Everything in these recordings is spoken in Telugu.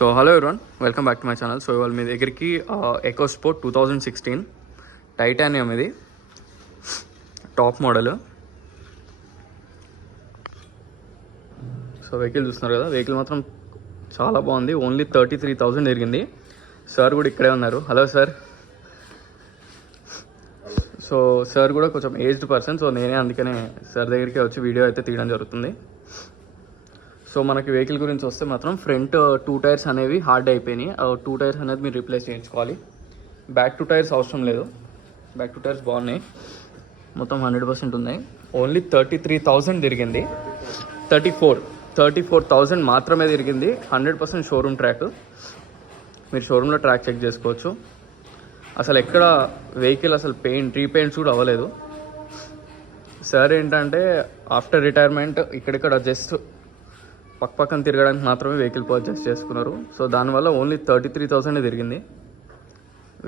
So hello everyone, welcome back to my channel. So ఇవాళ మీ దగ్గరికి ఎకో స్పోర్ట్ 2016 టైటానియం, ఇది టాప్ మోడల్. సో వెహికల్ చూస్తున్నారు కదా, వెహికల్ మాత్రం చాలా బాగుంది. ఓన్లీ 33,000 జరిగింది. సార్ కూడా ఇక్కడే ఉన్నారు. Hello sir. సో సార్ కూడా కొంచెం ఏజ్డ్ పర్సన్, సో నేనే అందుకనే సార్ దగ్గరికి వచ్చి వీడియో అయితే తీయడం జరుగుతుంది. సో మనకి వెహికల్ గురించి వస్తే మాత్రం ఫ్రంట్ 2 టైర్స్ అనేవి హార్డ్ అయిపోయినాయి. 2 టైర్స్ అనేది మీరు రీప్లేస్ చేయించుకోవాలి. బ్యాక్ 2 టైర్స్ అవసరం లేదు. బ్యాక్ 2 టైర్స్ బాగున్నాయి, మొత్తం 100% ఉన్నాయి. ఓన్లీ 33,000 తిరిగింది. 34,000 మాత్రమే తిరిగింది. 100% షోరూమ్ ట్రాక్. మీరు షోరూంలో ట్రాక్ చెక్ చేసుకోవచ్చు. అసలు ఎక్కడ వెహికల్ అసలు రీపెయింట్స్ కూడా అవ్వలేదు. సార్ ఏంటంటే ఆఫ్టర్ రిటైర్మెంట్ ఇక్కడిక్కడ జస్ట్ పక్కన తిరగడానికి మాత్రమే వెహికల్ పర్చేస్ చేసుకున్నారు. సో దానివల్ల ఓన్లీ 33,000 తిరిగింది.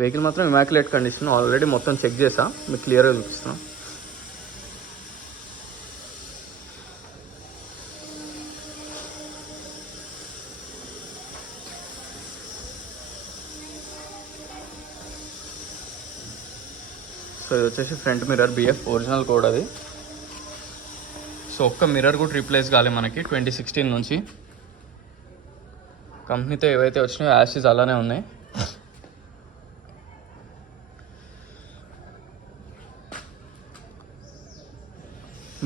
వెహికల్ మాత్రం ఇమాక్యులేట్ కండిషన్. ఆల్రెడీ మొత్తం చెక్ చేసా, మీకు క్లియర్గా చూపిస్తున్నాం. సో ఇది వచ్చేసి front mirror BF original code అది. సో ఒక్క మిర్రర్ కూడా రీప్లేస్ కాలే మనకి 2016 నుంచి. కంపెనీతో ఏవైతే వచ్చినాయో యాషెస్ అలానే ఉన్నాయి.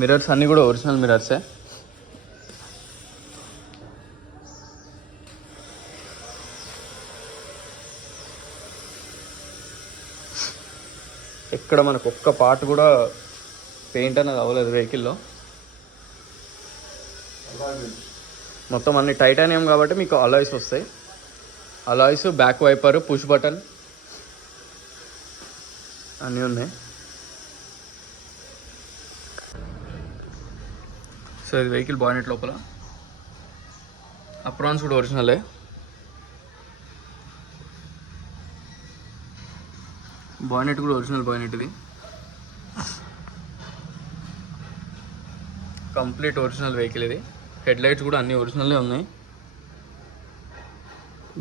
మిర్రర్స్ అన్నీ కూడా ఒరిజినల్ మిర్రర్సే. ఎక్కడ మనకు ఒక్క పార్ట్ కూడా పెయింట్ అనేది అవ్వలేదు వెహికల్లో. మొత్తం అన్ని టైటానియం కాబట్టి మీకు అలాయ్స్ వస్తాయి. Alloys, back wiper, push button అన్నీ ఉన్నాయి. సో ఇది వెహికల్ బానెట్ లోపల. అప్రాన్స్ కూడా ఒరిజినలే. బానెట్ కూడా ఒరిజినల్ బానెట్. ఇది కంప్లీట్ ఒరిజినల్ వెహికల్. ఇది హెడ్ లైట్స్ కూడా అన్ని ఒరిజినల్లే ఉన్నాయి.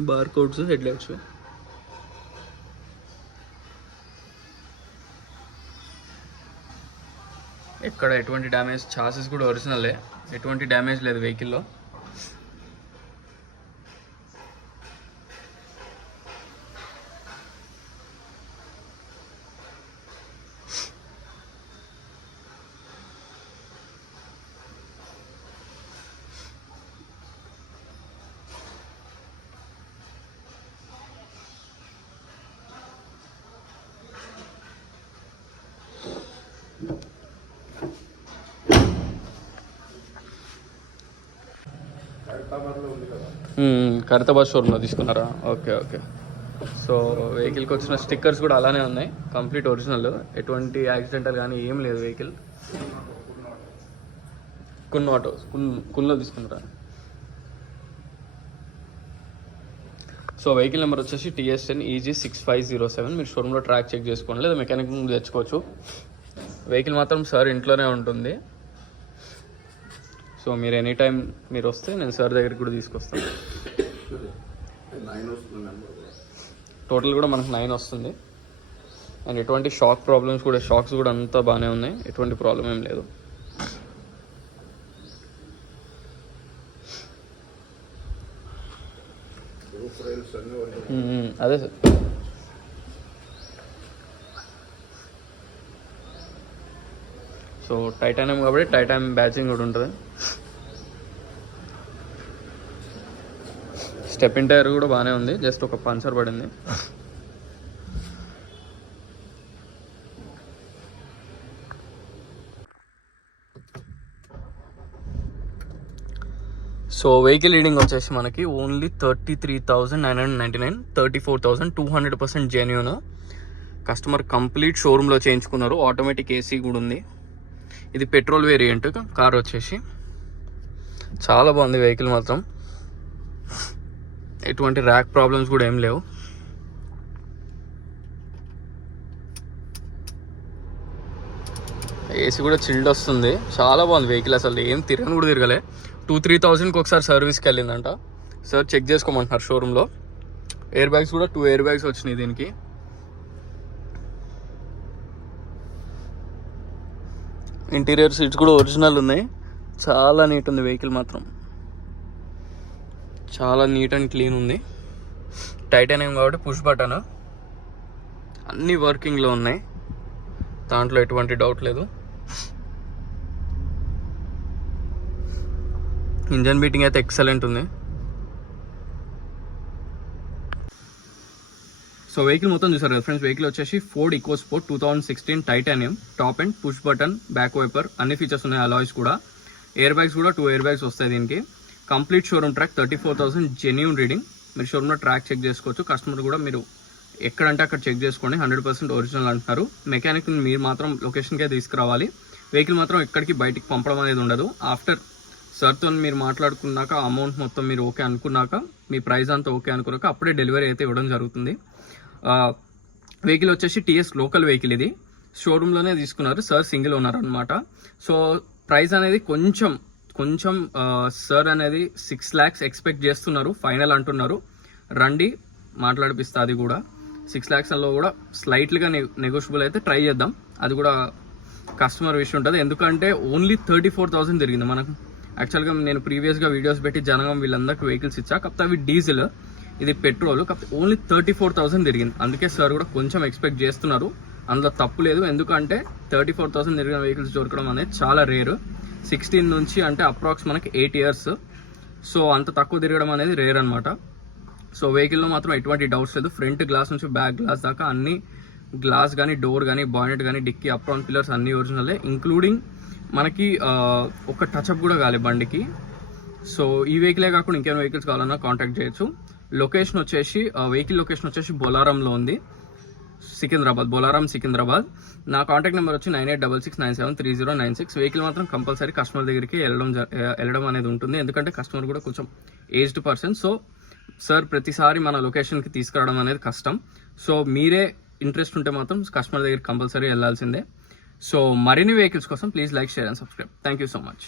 Bar codes, head lights. ఎక్కడ ఎటువంటి డ్యామేజ్, చాసెస్ కూడా ఒరిజినలే, ఎటువంటి డ్యామేజ్ లేదు వెహికల్లో. ఖైరతాబాద్ షోరూంలో తీసుకున్నారా? Okay okay. సో వెహికల్కి వచ్చిన స్టిక్కర్స్ కూడా అలానే ఉన్నాయి, కంప్లీట్ ఒరిజినల్. ఎటువంటి యాక్సిడెంటల్ కానీ ఏం లేదు వెహికల్. కున్లో తీసుకున్నారా? సో వెహికల్ నెంబర్ వచ్చేసి TS10 EG6507. మీరు షోరూంలో ట్రాక్ చెక్ చేసుకోండి, లేదా మెకానిక్ ముందు తెచ్చుకోవచ్చు. వెహికల్ మాత్రం సార్ ఇంట్లోనే ఉంటుంది. సో మీరు ఎనీ టైం మీరు వస్తే నేను సార్ దగ్గరికి కూడా తీసుకొస్తాను. టోటల్ కూడా మనకు 9 వస్తుంది. అండ్ ఎటువంటి షాక్స్ కూడా అంతా బాగానే ఉన్నాయి, ఎటువంటి ప్రాబ్లం ఏం లేదు. అదే సార్. సో టైటానియం కాబట్టి టైటానియం బ్యాచింగ్ కూడా ఉంటుంది. స్టెప్పింగ్ టైర్ కూడా బాగానే ఉంది, జస్ట్ ఒక పంచర్ పడింది. సో వెహికల్ రీడింగ్ వచ్చేసి మనకి ఓన్లీ 33,999, 34,000, 200% జెన్యూన్. కస్టమర్ కంప్లీట్ షోరూంలో చేయించుకున్నారు. ఆటోమేటిక్ ఏసీ కూడా ఉంది. ఇది పెట్రోల్ వేరియంట్ కార్ వచ్చేసి. చాలా బాగుంది వెహికల్ మాత్రం. ఎటువంటి ర్యాక్ ప్రాబ్లమ్స్ కూడా ఏం లేవు. ఏసీ కూడా చిల్డ్ వస్తుంది. చాలా బాగుంది వెహికల్. అసలు ఏం తిరగని కూడా తిరగలే. 2-3 థౌజండ్కి ఒకసారి సర్వీస్కి వెళ్ళిందంట. సార్ చెక్ చేసుకోమంటున్నారు షోరూంలో. ఎయిర్ బ్యాగ్స్ కూడా 2 ఎయిర్ బ్యాగ్స్ వచ్చినాయి దీనికి. ఇంటీరియర్ సీట్స్ కూడా ఒరిజినల్ ఉన్నాయి. చాలా నీట్ ఉంది వెహికల్ మాత్రం, చాలా నీట్ అండ్ క్లీన్ ఉంది. టైటానియం కాబట్టి పుష్ బటన్, అన్నీ వర్కింగ్లో ఉన్నాయి, దాంట్లో ఎటువంటి డౌట్ లేదు. ఇంజన్ బీటింగ్ అయితే ఎక్సలెంట్ ఉంది. సో వెహికల్ మొత్తం చూసారు కదా ఫ్రెండ్స్. వెహికల్ వచ్చేసి Ford EcoSport 2016 titanium, top and push button, back wiper, అన్ని ఫీచర్స్ ఉన్నాయి. అలాయ్స్ కూడా, ఎయిర్ బ్యాగ్స్ కూడా 2 ఎయిర్ బ్యాగ్స్ వస్తాయి దీనికి. Complete showroom track 34,000 genuine reading. మీరు షోరూమ్లో ట్రాక్ చెక్ చేసుకోవచ్చు. కస్టమర్ కూడా మీరు ఎక్కడంటే అక్కడ చెక్ చేసుకోండి, 100% ఒరిజినల్ అంటున్నారు. మెకానిక్ మీరు మాత్రం లొకేషన్కే తీసుకురావాలి. వెహికల్ మాత్రం ఎక్కడికి బయటికి పంపడం అనేది ఉండదు. ఆఫ్టర్ సార్తో మీరు మాట్లాడుకున్నాక, అమౌంట్ మొత్తం మీరు ఓకే అనుకున్నాక, మీ ప్రైస్ అంతా ఓకే అనుకున్నాక అప్పుడే డెలివరీ అయితే ఇవ్వడం జరుగుతుంది. వెహికల్ వచ్చేసి టీఎస్ లోకల్ వెహికల్, ఇది షోరూంలోనే తీసుకున్నారు. సార్ సింగిల్ ఓనర్ అనమాట. సో ప్రైస్ అనేది కొంచెం సార్ అనేది 6 lakhs ఎక్స్పెక్ట్ చేస్తున్నారు, ఫైనల్ అంటున్నారు. రండి మాట్లాడిపిస్తా. అది కూడా 6 lakhsలో కూడా స్లైట్లీగా నెగోషియబుల్ అయితే ట్రై చేద్దాం. అది కూడా కస్టమర్ విషయం ఉంటుంది. ఎందుకంటే ఓన్లీ 34,000 తిరిగింది మనకు. యాక్చువల్గా నేను ప్రీవియస్గా వీడియోస్ పెట్టి జనగం వీళ్ళందరికీ వెహికల్స్ ఇచ్చా, కాకపోతే అవి డీజిల్, ఇది పెట్రోల్, కాకపోతే ఓన్లీ 34,000 తిరిగింది. అందుకే సార్ కూడా కొంచెం ఎక్స్పెక్ట్ చేస్తున్నారు. అందులో తప్పు లేదు, ఎందుకంటే 34,000 తిరిగిన వెహికల్స్ దొరకడం అనేది చాలా రేర్. 16 నుంచి అంటే అప్రాక్స్ మనకి 8 years. సో అంత తక్కువ తిరగడం అనేది రేర్ అనమాట. సో వెహికల్లో మాత్రం ఎటువంటి డౌట్స్ లేదు. ఫ్రంట్ గ్లాస్ నుంచి బ్యాక్ గ్లాస్ దాకా అన్ని గ్లాస్ కానీ, డోర్ కానీ, బానెట్ కానీ, డిక్కీ, అప్రాన్ పిల్లర్స్ అన్ని ఒరిజినలే. ఇంక్లూడింగ్ మనకి ఒక టచ్అప్ కూడా కాలే బండికి. సో ఈ వెహికలే కాకుండా ఇంకేమైనా వెహికల్స్ కావాలన్నా కాంటాక్ట్ చేయొచ్చు. లొకేషన్ వచ్చేసి వెహికల్ లొకేషన్ వచ్చేసి బొలారంలో ఉంది, సికింద్రాబాద్, బొలారం సికింద్రాబాద్. నా కాంటాక్ట్ నెంబర్ వచ్చి 9866973096. వెహికల్ మాత్రం కంపల్సరీ కస్టమర్ దగ్గరికి వెళ్ళడం అనేది ఉంటుంది, ఎందుకంటే కస్టమర్ కూడా కొంచెం ఏజ్డ్ పర్సన్. సో సార్ ప్రతిసారి మన లొకేషన్కి తీసుకురావడం అనేది కష్టం. సో మీరే ఇంట్రెస్ట్ ఉంటే మాత్రం కస్టమర్ దగ్గరికి కంపల్సరీ వెళ్ళాల్సిందే. సో మరిన్ని వెహికల్స్ కోసం please like, share and subscribe. Thank you so much.